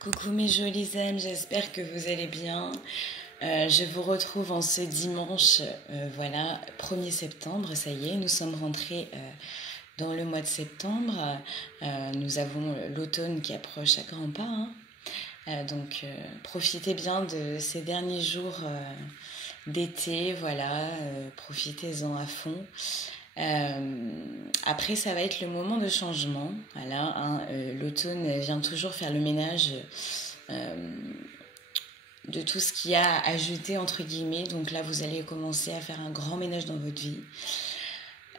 Coucou mes jolies âmes, j'espère que vous allez bien. Je vous retrouve en ce dimanche, voilà, 1er septembre, ça y est, nous sommes rentrés dans le mois de septembre. Nous avons l'automne qui approche à grands pas, hein. Donc profitez bien de ces derniers jours d'été, voilà, profitez-en à fond. Après, ça va être le moment de changement. Voilà, hein, l'automne vient toujours faire le ménage de tout ce qu'il y a à jeter, entre guillemets. Donc là, vous allez commencer à faire un grand ménage dans votre vie.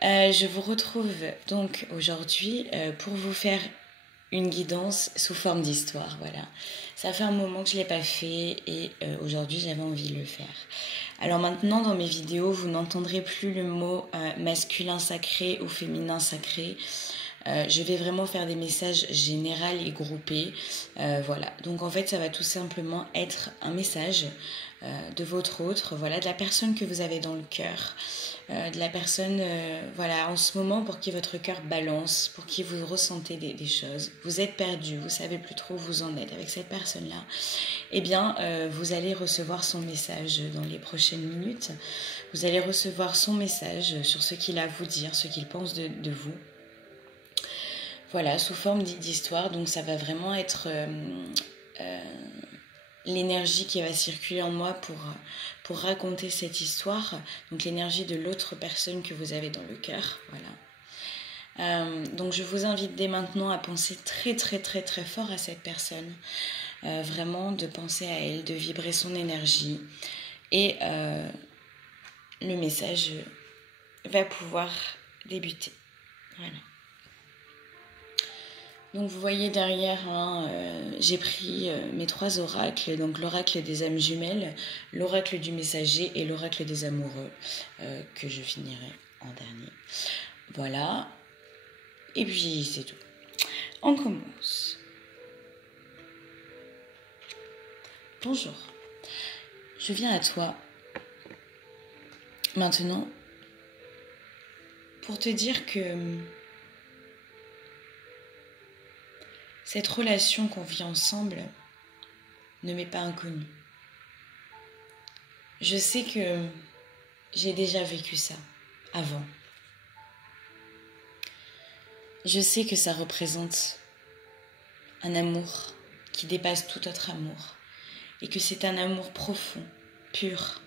Je vous retrouve donc aujourd'hui pour vous faire une guidance sous forme d'histoire. Voilà, ça fait un moment que je ne l'ai pas fait et aujourd'hui, j'avais envie de le faire. Alors maintenant, dans mes vidéos, vous n'entendrez plus le mot masculin sacré ou féminin sacré. Je vais vraiment faire des messages généraux et groupés. Voilà. Donc en fait, ça va tout simplement être un message de votre autre, voilà, de la personne que vous avez dans le cœur, de la personne, voilà, en ce moment pour qui votre cœur balance, pour qui vous ressentez des choses. Vous êtes perdu, vous savez plus trop où vous en êtes avec cette personne-là. Eh bien, vous allez recevoir son message dans les prochaines minutes. Vous allez recevoir son message sur ce qu'il a à vous dire, ce qu'il pense de vous. Voilà, sous forme d'histoire. Donc ça va vraiment être l'énergie qui va circuler en moi pour raconter cette histoire. Donc l'énergie de l'autre personne que vous avez dans le cœur. Voilà. Donc je vous invite dès maintenant à penser très très très très fort à cette personne. Vraiment de penser à elle, de vibrer son énergie. Et le message va pouvoir débuter. Voilà. Donc vous voyez derrière, hein, j'ai pris mes 3 oracles, donc l'oracle des âmes jumelles, l'oracle du messager et l'oracle des amoureux, que je finirai en dernier. Voilà, et puis c'est tout. On commence. Bonjour, je viens à toi maintenant pour te dire que cette relation qu'on vit ensemble ne m'est pas inconnue. Je sais que j'ai déjà vécu ça avant. Je sais que ça représente un amour qui dépasse tout autre amour et que c'est un amour profond, pur.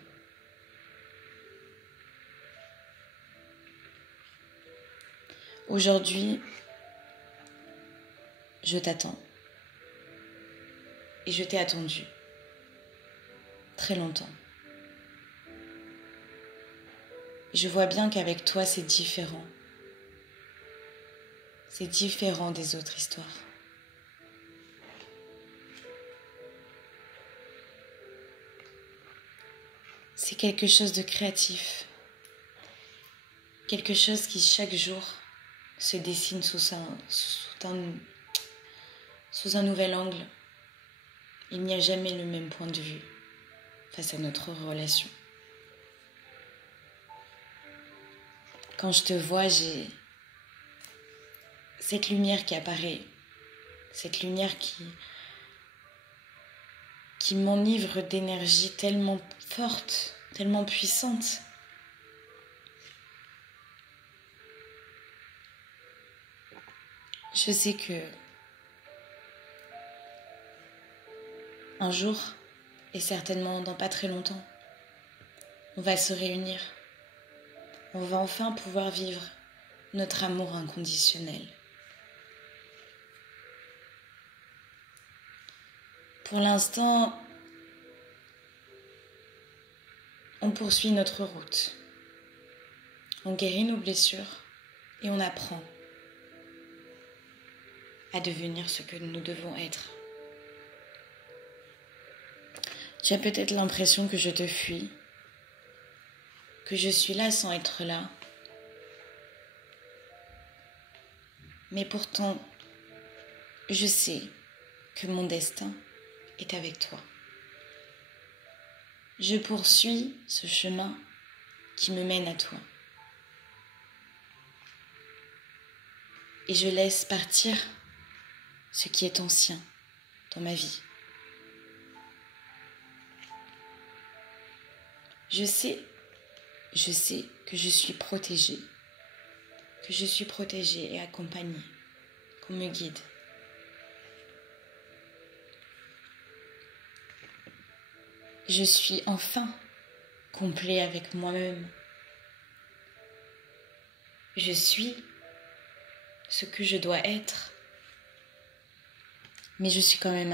Aujourd'hui, je t'attends et je t'ai attendu très longtemps. Je vois bien qu'avec toi, c'est différent. C'est différent des autres histoires. C'est quelque chose de créatif. Quelque chose qui, chaque jour, se dessine sous un nouvel angle. Il n'y a jamais le même point de vue face à notre relation. Quand je te vois, j'ai cette lumière qui apparaît, cette lumière qui m'enivre d'énergie tellement forte, tellement puissante. Je sais que un jour, et certainement dans pas très longtemps, on va se réunir. On va enfin pouvoir vivre notre amour inconditionnel. Pour l'instant, on poursuit notre route. On guérit nos blessures et on apprend à devenir ce que nous devons être. Tu as peut-être l'impression que je te fuis, que je suis là sans être là. Mais pourtant, je sais que mon destin est avec toi. Je poursuis ce chemin qui me mène à toi. Et je laisse partir ce qui est ancien dans ma vie. Je sais que je suis protégée, et accompagnée, qu'on me guide. Je suis enfin complet avec moi-même. Je suis ce que je dois être, mais je suis quand même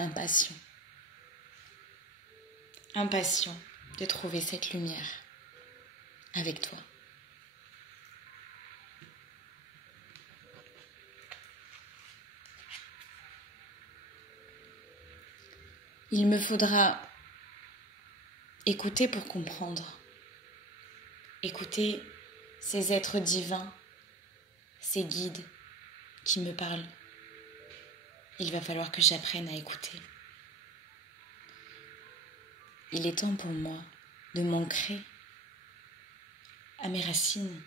impatient de trouver cette lumière avec toi. Il me faudra écouter pour comprendre. Écouter ces êtres divins, ces guides qui me parlent. Il va falloir que j'apprenne à écouter. Il est temps pour moi de m'ancrer à mes racines,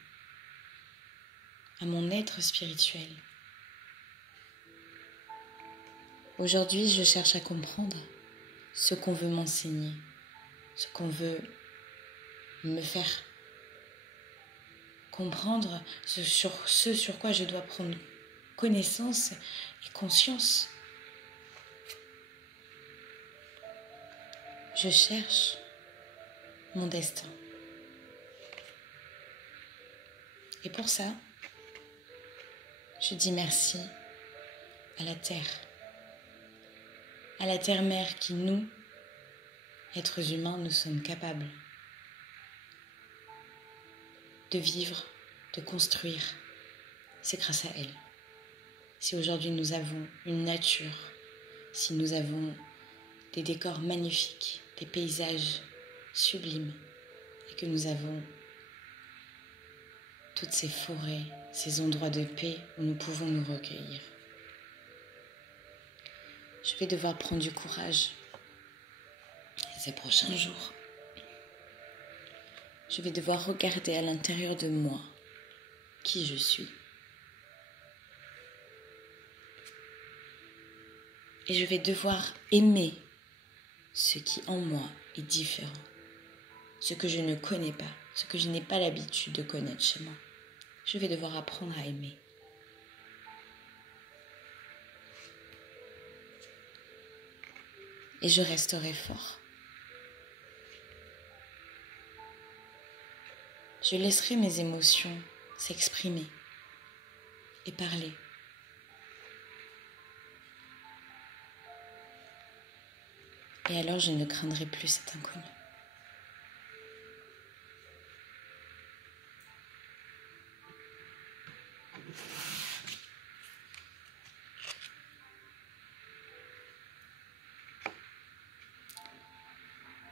à mon être spirituel. Aujourd'hui, je cherche à comprendre ce qu'on veut m'enseigner, ce qu'on veut me faire comprendre, ce sur quoi je dois prendre connaissance et conscience. Je cherche mon destin. Et pour ça, je dis merci à la terre-mère qui nous, êtres humains, nous sommes capables de vivre, de construire. C'est grâce à elle. Si aujourd'hui nous avons une nature, si nous avons des décors magnifiques, des paysages sublimes, et que nous avons toutes ces forêts, ces endroits de paix où nous pouvons nous recueillir. Je vais devoir prendre du courage ces prochains jours. Je vais devoir regarder à l'intérieur de moi qui je suis. Et je vais devoir aimer ce qui en moi est différent, ce que je ne connais pas, ce que je n'ai pas l'habitude de connaître chez moi. Je vais devoir apprendre à aimer. Et je resterai fort. Je laisserai mes émotions s'exprimer et parler. Et alors je ne craindrai plus cet inconnu.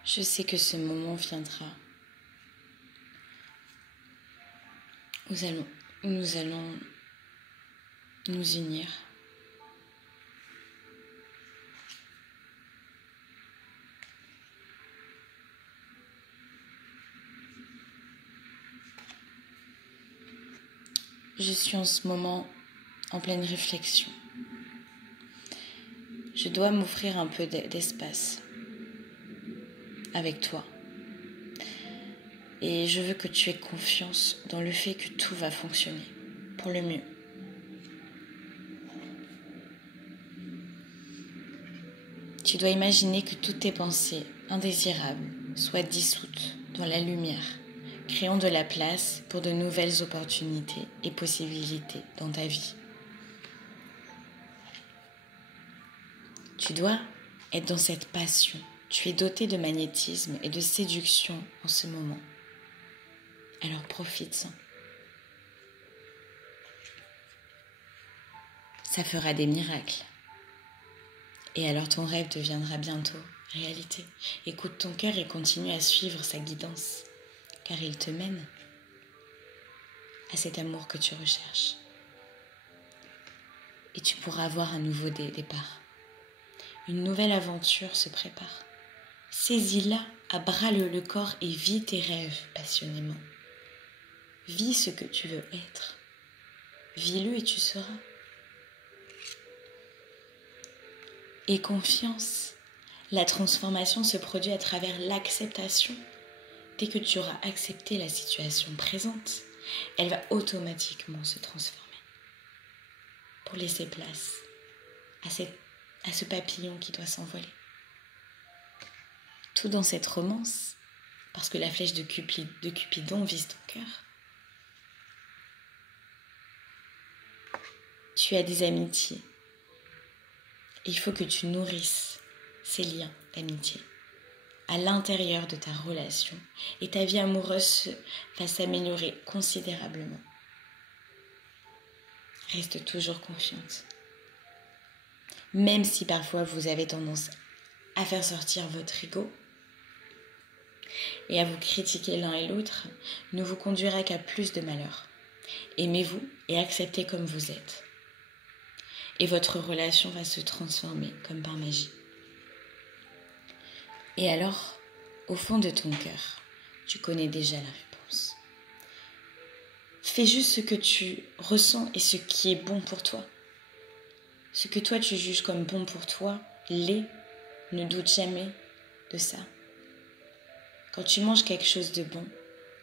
Je sais que ce moment viendra où nous allons nous unir. Je suis en ce moment en pleine réflexion. Je dois m'offrir un peu d'espace avec toi. Et je veux que tu aies confiance dans le fait que tout va fonctionner pour le mieux. Tu dois imaginer que toutes tes pensées indésirables soient dissoutes dans la lumière, créant de la place pour de nouvelles opportunités et possibilités dans ta vie. Tu dois être dans cette passion. Tu es doté de magnétisme et de séduction en ce moment. Alors profite-en. Ça fera des miracles. Et alors ton rêve deviendra bientôt réalité. Écoute ton cœur et continue à suivre sa guidance, car il te mène à cet amour que tu recherches. Et tu pourras avoir un nouveau départ. Une nouvelle aventure se prépare. Saisis-la à bras le corps et vis tes rêves passionnément. Vis ce que tu veux être. Vis-le et tu seras. Aie confiance. La transformation se produit à travers l'acceptation. Dès que tu auras accepté la situation présente, elle va automatiquement se transformer pour laisser place à ce papillon qui doit s'envoler. Tout dans cette romance, parce que la flèche de Cupidon vise ton cœur. Tu as des amitiés. Il faut que tu nourrisses ces liens d'amitié à l'intérieur de ta relation et ta vie amoureuse va s'améliorer considérablement. Reste toujours confiante. Même si parfois vous avez tendance à faire sortir votre ego et à vous critiquer l'un et l'autre, ne vous conduira qu'à plus de malheur. Aimez-vous et acceptez comme vous êtes. Et votre relation va se transformer comme par magie. Et alors, au fond de ton cœur, tu connais déjà la réponse. Fais juste ce que tu ressens et ce qui est bon pour toi. Ce que toi tu juges comme bon pour toi, l'est. Ne doute jamais de ça. Quand tu manges quelque chose de bon,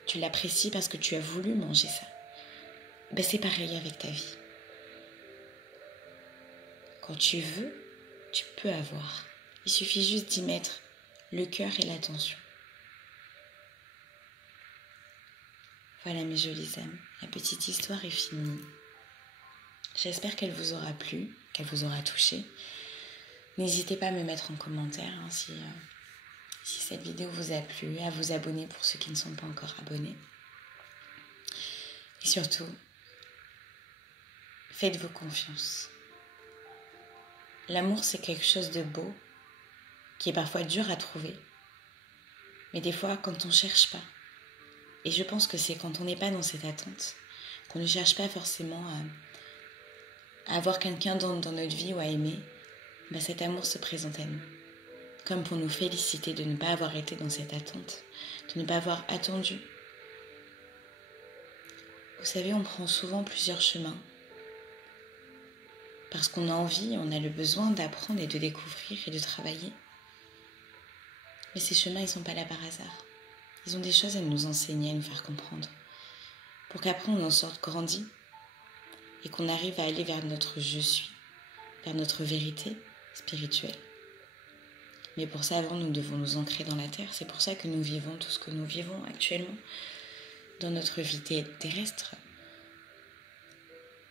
tu l'apprécies parce que tu as voulu manger ça. Ben c'est pareil avec ta vie. Quand tu veux, tu peux avoir. Il suffit juste d'y mettre le cœur et l'attention. Voilà mes jolies âmes, la petite histoire est finie. J'espère qu'elle vous aura plu, qu'elle vous aura touché. N'hésitez pas à me mettre en commentaire si cette vidéo vous a plu, à vous abonner pour ceux qui ne sont pas encore abonnés. Et surtout, faites-vous confiance. L'amour, c'est quelque chose de beau, qui est parfois dur à trouver, mais des fois, quand on ne cherche pas. Et je pense que c'est quand on n'est pas dans cette attente, qu'on ne cherche pas forcément à avoir quelqu'un dans notre vie ou à aimer, ben cet amour se présente à nous. Comme pour nous féliciter de ne pas avoir été dans cette attente, de ne pas avoir attendu. Vous savez, on prend souvent plusieurs chemins. Parce qu'on a envie, on a le besoin d'apprendre et de découvrir et de travailler. Mais ces chemins, ils ne sont pas là par hasard. Ils ont des choses à nous enseigner, à nous faire comprendre. Pour qu'après, on en sorte grandi et qu'on arrive à aller vers notre je suis, vers notre vérité spirituelle. Mais pour ça, avant, nous devons nous ancrer dans la terre. C'est pour ça que nous vivons tout ce que nous vivons actuellement dans notre vie terrestre.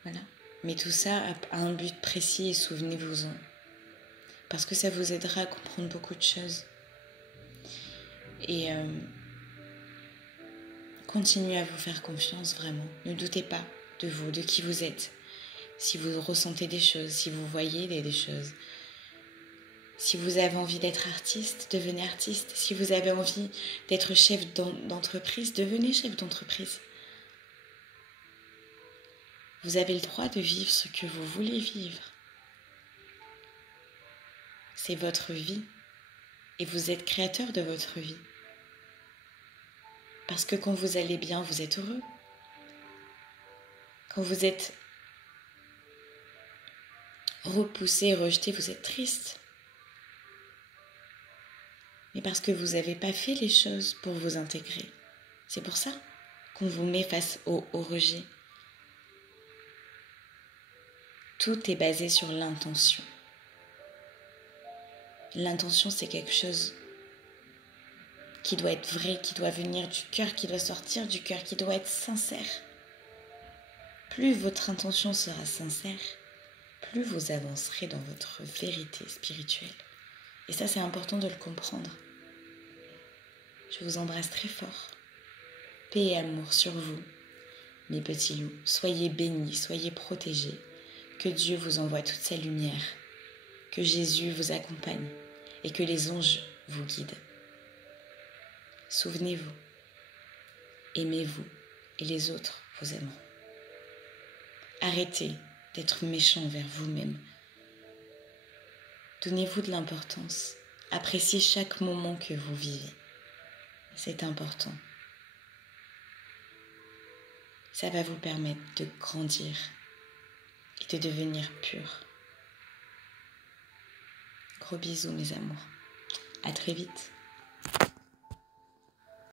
Voilà. Mais tout ça a un but précis et souvenez-vous-en. Parce que ça vous aidera à comprendre beaucoup de choses. Et continuez à vous faire confiance vraiment. Ne doutez pas de vous, de qui vous êtes. Si vous ressentez des choses, si vous voyez des choses. Si vous avez envie d'être artiste, devenez artiste. Si vous avez envie d'être chef d'entreprise, devenez chef d'entreprise. Vous avez le droit de vivre ce que vous voulez vivre. C'est votre vie. Et vous êtes créateur de votre vie. Parce que quand vous allez bien, vous êtes heureux. Quand vous êtes repoussé, rejeté, vous êtes triste. Mais parce que vous n'avez pas fait les choses pour vous intégrer. C'est pour ça qu'on vous met face au rejet. Tout est basé sur l'intention. L'intention, c'est quelque chose qui doit être vrai, qui doit venir du cœur, qui doit sortir du cœur, qui doit être sincère. Plus votre intention sera sincère, plus vous avancerez dans votre vérité spirituelle. Et ça, c'est important de le comprendre. Je vous embrasse très fort. Paix et amour sur vous, mes petits loups. Soyez bénis, soyez protégés. Que Dieu vous envoie toute sa lumière. Que Jésus vous accompagne et que les anges vous guident. Souvenez-vous, aimez-vous et les autres vous aimeront. Arrêtez d'être méchant envers vous-même. Donnez-vous de l'importance. Appréciez chaque moment que vous vivez. C'est important. Ça va vous permettre de grandir et de devenir pur. Gros bisous mes amours. À très vite.